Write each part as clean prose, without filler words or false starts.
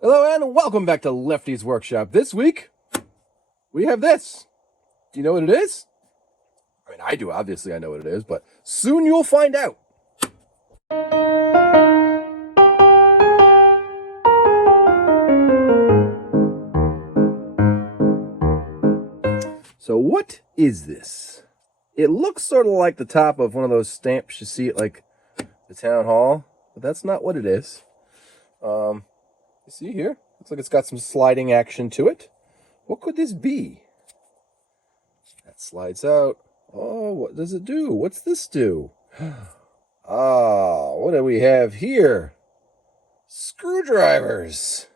Hello and welcome back to Lefty's Workshop. This week, we have this. Do you know what it is? I mean, I do. Obviously, I know what it is, but soon you'll find out. So what is this? It looks sort of like the top of one of those stamps you see at like the town hall, but that's not what it is. You see here? Looks like it's got some sliding action to it. What could this be? That slides out. Oh, what does it do? What's this do? What do we have here? Screwdrivers.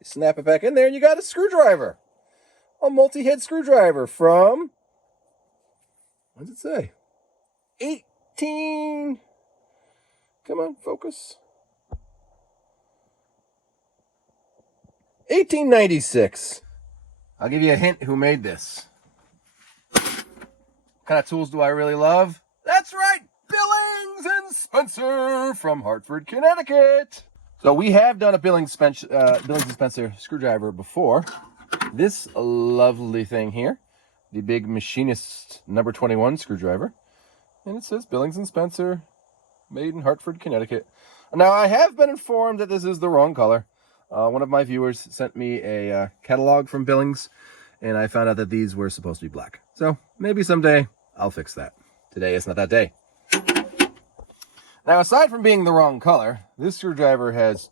You snap it back in there and you got a screwdriver. A multi-head screwdriver from, what does it say? 18, come on, focus. 1896. I'll give you a hint who made this. What kind of tools do I really love? That's right, Billings and Spencer from Hartford, Connecticut. So we have done a Billings and Spencer screwdriver before. This lovely thing here, the big machinist number 21 screwdriver. And it says Billings and Spencer, made in Hartford, Connecticut. Now, I have been informed that this is the wrong color. One of my viewers sent me a catalog from Billings, and I found out that these were supposed to be black. So maybe someday I'll fix that. Today is not that day. Now, aside from being the wrong color, this screwdriver has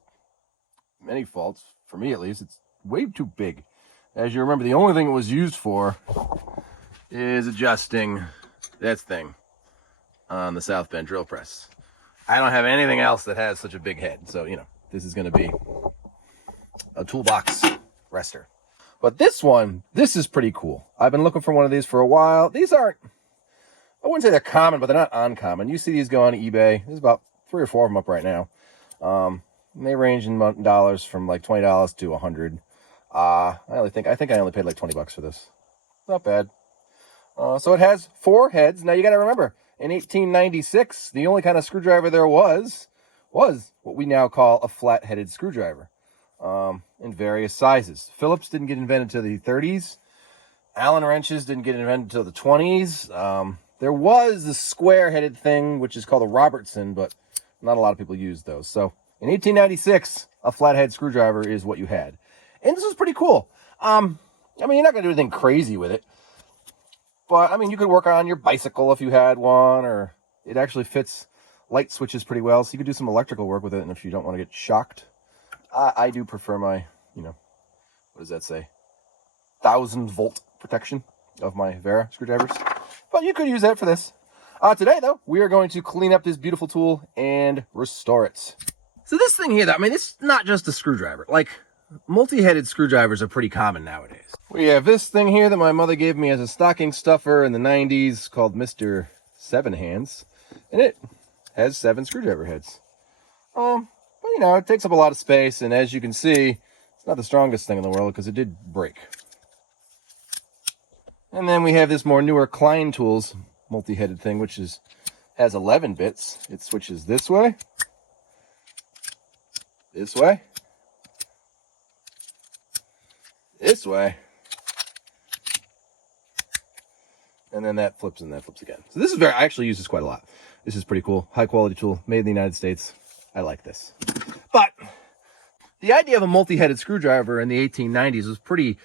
many faults. For me, at least, it's way too big. As you remember, the only thing it was used for is adjusting this thing on the South Bend drill press. I don't have anything else that has such a big head. So, you know, this is going to be a toolbox rester. But this is pretty cool. I've been looking for one of these for a while. These aren't, I wouldn't say they're common, but they're not uncommon. You see these go on eBay. There's about 3 or 4 of them up right now. And they range in dollars from like $20 to $100. I think I only paid like $20 for this. Not bad. So it has 4 heads. Now you got to remember, in 1896, the only kind of screwdriver there was what we now call a flat-headed screwdriver, in various sizes. Phillips didn't get invented until the 30s. Allen wrenches didn't get invented until the 20s. There was the square-headed thing, which is called a Robertson, but not a lot of people used those. So in 1896, a flathead screwdriver is what you had. And this is pretty cool. I mean, you're not going to do anything crazy with it. But, I mean, you could work on your bicycle if you had one, or it actually fits light switches pretty well. So you could do some electrical work with it, and if you don't want to get shocked. I do prefer my, what does that say? 1,000-volt protection of my Vera screwdrivers. But you could use that for this. Today, though, we are going to clean up this beautiful tool and restore it. So this thing here, though, I mean, it's not just a screwdriver. Like, multi-headed screwdrivers are pretty common nowadays. We have this thing here that my mother gave me as a stocking stuffer in the 90s called Mr. 7 Hands. And it has 7 screwdriver heads. But, it takes up a lot of space. And as you can see, it's not the strongest thing in the world because it did break. And then we have this more newer Klein Tools multi-headed thing, which has 11 bits. It switches this way, this way, this way, and then that flips and that flips again. So this is I actually use this quite a lot. This is pretty cool. High quality tool, made in the United States. I like this. But the idea of a multi-headed screwdriver in the 1890s was pretty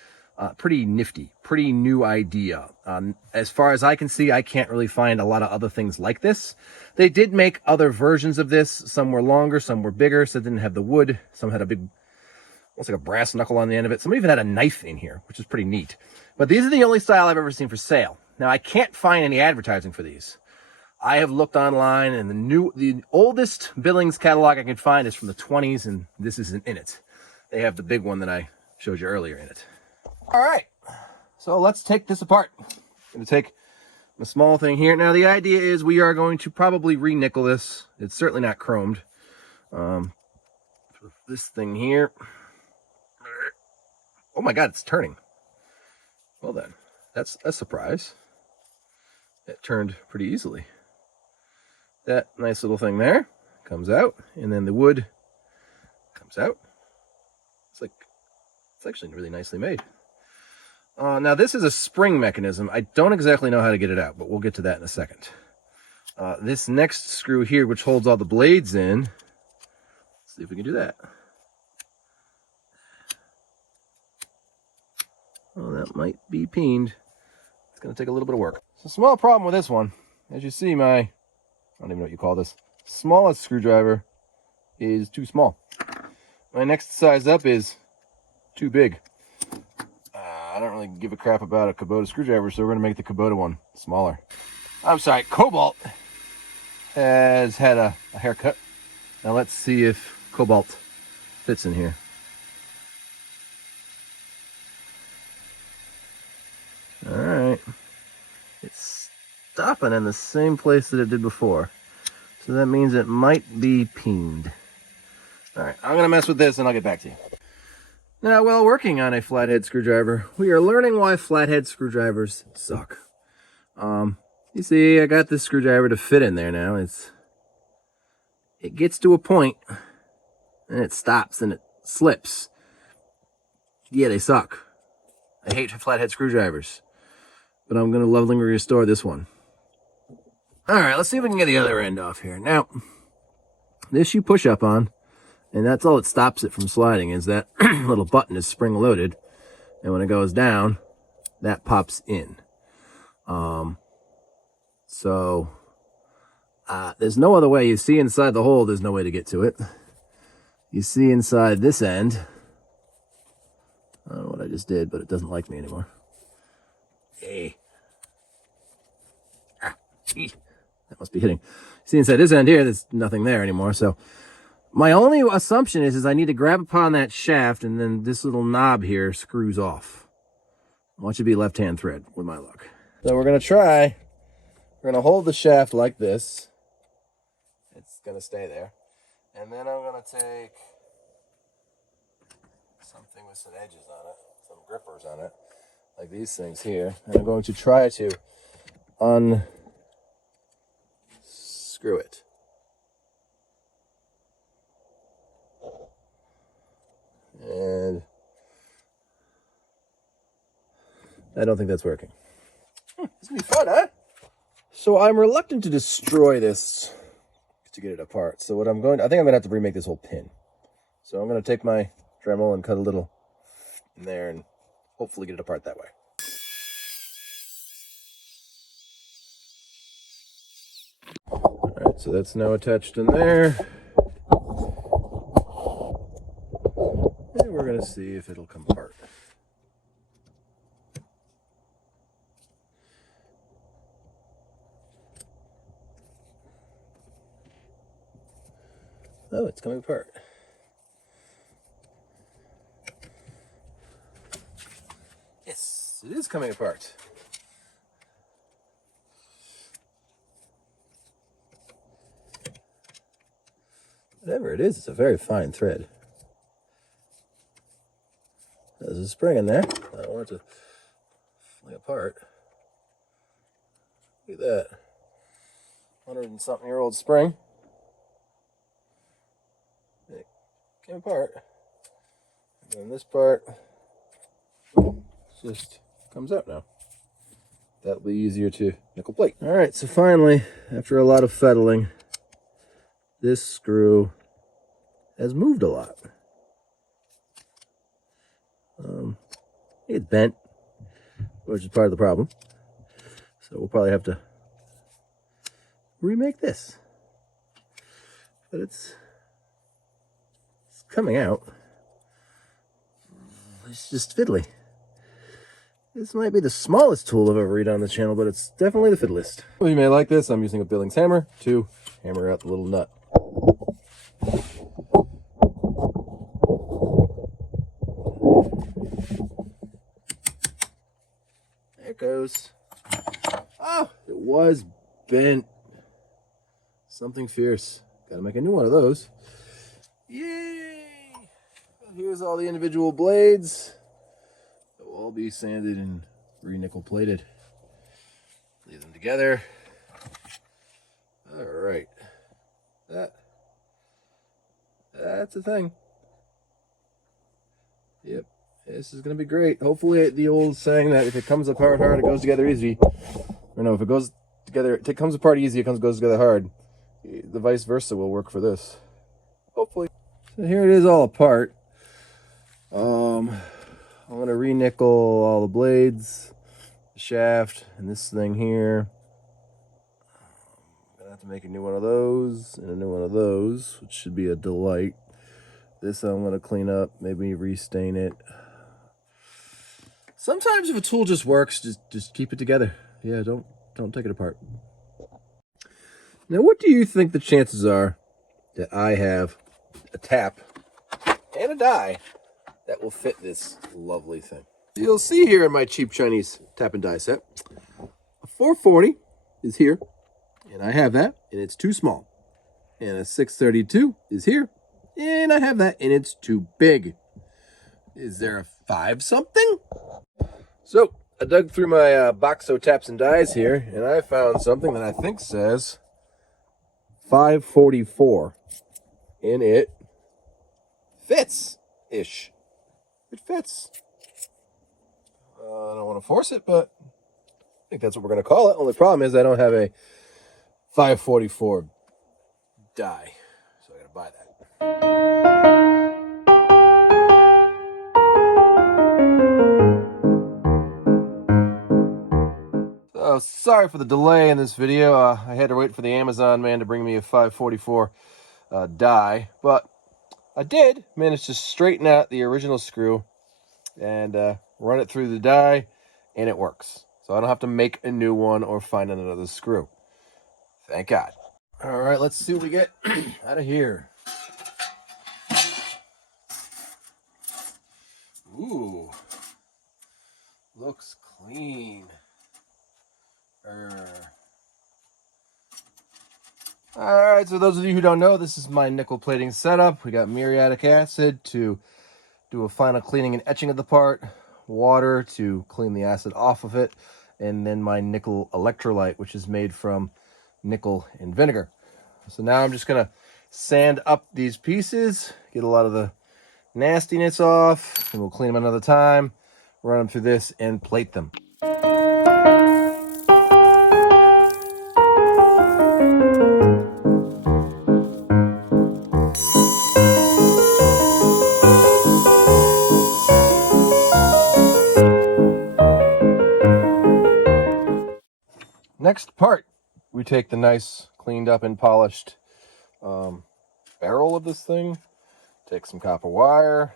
nifty, pretty new idea. As far as I can see, I can't really find a lot of other things like this. They did make other versions of this. Some were longer, some were bigger, some didn't have the wood, some had a big, almost like a brass knuckle on the end of it. Some even had a knife in here, which is pretty neat. But these are the only style I've ever seen for sale. Now, I can't find any advertising for these. I have looked online, and the oldest Billings catalog I can find is from the 20s, and this isn't in it. They have the big one that I showed you earlier in it. All right, so let's take this apart. I'm going to take the small thing here. Now, the idea is we are going to probably re-nickel this. It's certainly not chromed. This thing here. Oh my God, it's turning. Well then, that's a surprise. It turned pretty easily. That nice little thing there comes out, and then the wood comes comes out. It's actually really nicely made. Now this is a spring mechanism. I don't exactly know how to get it out, but we'll get to that in a second. This next screw here, which holds all the blades in, let's see if we can do that. Well, that might be peened. It's going to take a little bit of work. So, small problem with this one. As you see, I don't even know what you call this, smallest screwdriver is too small. My next size up is too big. I don't really give a crap about a Kubota screwdriver, so we're going to make the Kubota one smaller. I'm sorry, Cobalt has had a haircut. Now let's see if Cobalt fits in here. All right, it's stopping in the same place that it did before. So that means it might be peened. All right, I'm gonna mess with this and I'll get back to you. Now, while working on a flathead screwdriver, we are learning why flathead screwdrivers suck. You see, I got this screwdriver to fit in there now. It gets to a point and it stops and it slips. Yeah, they suck. I hate flathead screwdrivers, but I'm gonna lovingly restore this one. All right, let's see if we can get the other end off here. Now, this you push up on, and that's all that stops it from sliding is that little button is spring-loaded, and when it goes down, that pops in. There's no other way. You see inside the hole, there's no way to get to it. You see inside this end, I don't know what I just did, but it doesn't like me anymore. Hey. That must be hitting. See inside this end here, there's nothing there anymore. So my only assumption is I need to grab upon that shaft and then this little knob here screws off. I want you to be left-hand thread with my luck. So we're going to try. We're going to hold the shaft like this. It's going to stay there. And then I'm going to take something with some edges on it, some grippers on it, like these things here. And I'm going to try to unscrew it. And I don't think that's working. It's gonna be fun, huh? So I'm reluctant to destroy this to get it apart. So what I think I'm gonna have to remake this whole pin. So I'm gonna take my Dremel and cut a little in there and hopefully get it apart that way. All right, so that's now attached in there. And we're gonna see if it'll come apart. Oh, it's coming apart. Yes, it is coming apart. Whatever it is, it's a very fine thread. There's a spring in there. I don't want it to fling apart. Look at that. 100-and-something-year-old spring. It came apart. And then this part just comes out now. That'll be easier to nickel plate. All right, so finally, after a lot of fettling, this screw has moved a lot. It's bent, which is part of the problem. So we'll probably have to remake this. But it's coming out. It's just fiddly. This might be the smallest tool I've ever used on the channel, but it's definitely the fiddliest. Well, you may like this. I'm using a Billings hammer to hammer out the little nut. There it goes. Oh, it was bent. Something fierce. Gotta make a new one of those. Yay! And here's all the individual blades. They'll all be sanded and re-nickel plated. Leave them together. All right. That's a thing. Yep, this is gonna be great. Hopefully the old saying that if it comes apart hard, it goes together easy. Or no, if it goes together, it comes apart easy, it goes together hard. The vice versa will work for this. Hopefully. So here it is all apart. I'm gonna re-nickel all the blades, the shaft, and this thing here. I'm gonna have to make a new one of those and a new one of those, which should be a delight. This I'm gonna clean up, maybe restain it. Sometimes if a tool just works, just keep it together. Yeah, don't take it apart. Now, what do you think the chances are that I have a tap and a die that will fit this lovely thing? You'll see here in my cheap Chinese tap and die set, a 440 is here, and I have that, and it's too small. And a 632 is here, and I have that, and it's too big. Is there a 5 something? So I dug through my box of taps and dies here, and I found something that I think says 544, and it fits-ish. It fits. I don't want to force it, but I think that's what we're going to call it. Only problem is I don't have a 544 die, so I got to buy that. So sorry for the delay in this video. I had to wait for the Amazon man to bring me a 544 die, but I did manage to straighten out the original screw and run it through the die, and it works. So I don't have to make a new one or find another screw. Thank God. All right, let's see what we get out of here. Ooh, looks clean. All right, so those of you who don't know, this is my nickel plating setup. We got muriatic acid to do a final cleaning and etching of the part, water to clean the acid off of it, and then my nickel electrolyte, which is made from nickel and vinegar. So now I'm just gonna sand up these pieces, get a lot of the nastiness off, and we'll clean them another time, run them through this, and plate them. Next part, we take the nice cleaned up and polished barrel of this thing, take some copper wire,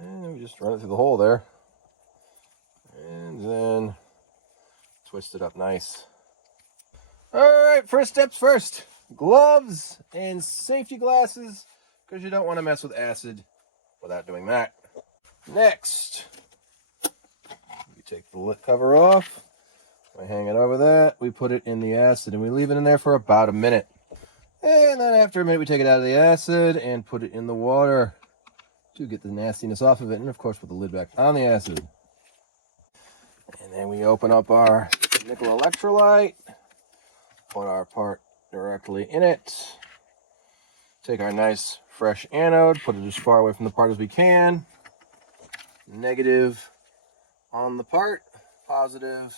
and we just run it through the hole there, and then twist it up nice. All right, first steps first. Gloves and safety glasses, because you don't want to mess with acid without doing that. Next, we take the lid cover off. We hang it over that, we put it in the acid, and we leave it in there for about a minute. And then after a minute, we take it out of the acid and put it in the water to get the nastiness off of it, and of course put the lid back on the acid. And then we open up our nickel electrolyte, put our part directly in it, take our nice fresh anode, put it as far away from the part as we can, negative on the part, positive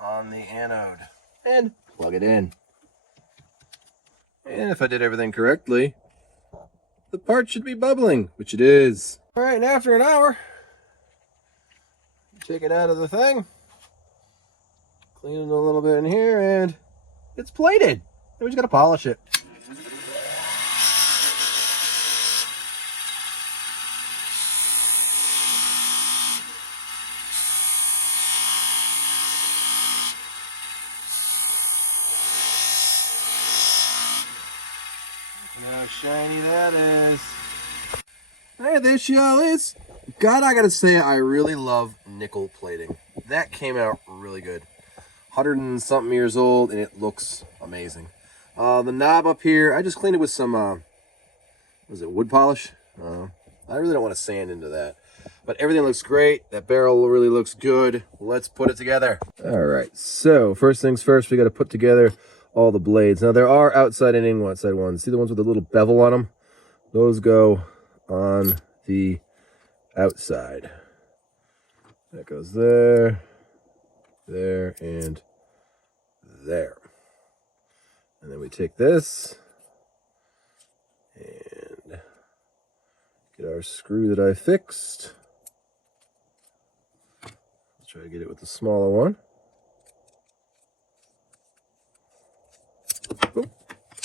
on the anode, and plug it in. And if I did everything correctly, the part should be bubbling, which it is. All right, and after an hour, take it out of the thing, clean it a little bit in here, and it's plated. And we just gotta polish it. How shiny that is. Hey, there she all is. God, I gotta say, I really love nickel plating. That came out really good. 100 and something years old, and it looks amazing. The knob up here, I just cleaned it with some, what is it, wood polish? I really don't want to sand into that. But everything looks great. That barrel really looks good. Let's put it together. All right, so first things first, we got to put together all the blades. Now, there are outside and inside ones. See the ones with the little bevel on them? Those go on the outside. That goes there, there, and there. And then we take this and get our screw that I fixed. Let's try to get it with the smaller one. Oop.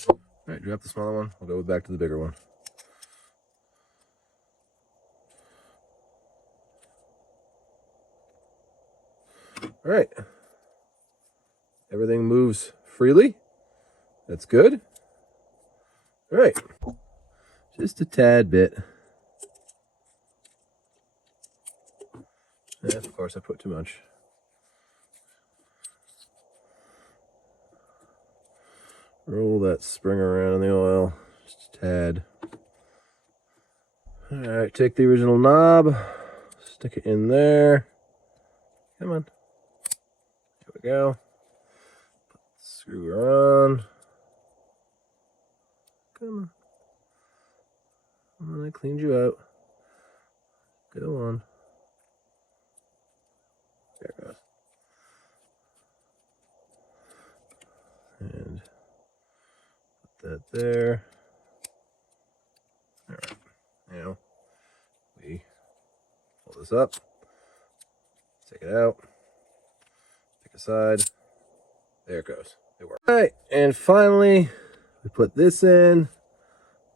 All right, drop the smaller one. We'll go back to the bigger one. All right. Everything moves freely. That's good. All right. Just a tad bit. And of course, I put too much. Roll that spring around in the oil. Just a tad. All right, take the original knob. Stick it in there. Come on. There we go. Screw her on. Come on. I cleaned you out. Go on. There it goes. And put that there. All right. Now we pull this up. Take it out. Pick a side. There it goes. It works. All right, and finally, we put this in.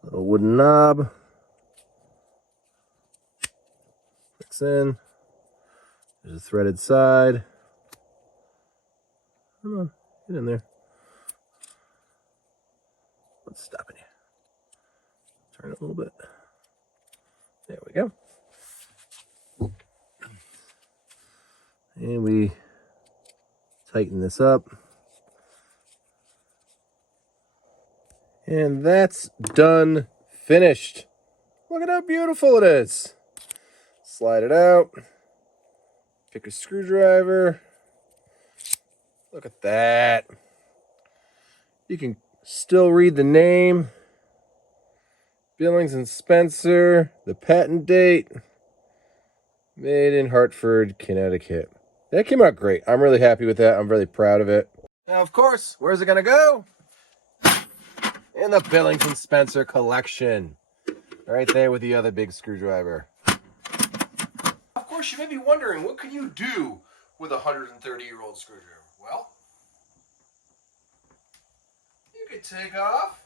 Little wooden knob. Fix in. There's a threaded side. Come on, get in there. What's stopping you? Turn it a little bit. There we go. And we tighten this up. And that's done, finished. Look at how beautiful it is. Slide it out. Pick a screwdriver. Look at that. You can still read the name. Billings and Spencer. The patent date. Made in Hartford, Connecticut. That came out great. I'm really happy with that. I'm really proud of it. Now, of course, where's it going to go? In the Billings and Spencer collection. Right there with the other big screwdriver. Of course, you may be wondering, what can you do with a 130-year-old screwdriver? Well, you could take off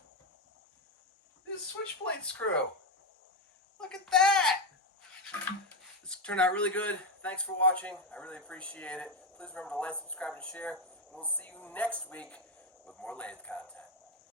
this switch plate screw. Look at that! This turned out really good. Thanks for watching. I really appreciate it. Please remember to like, subscribe, and share. We'll see you next week with more lathe content.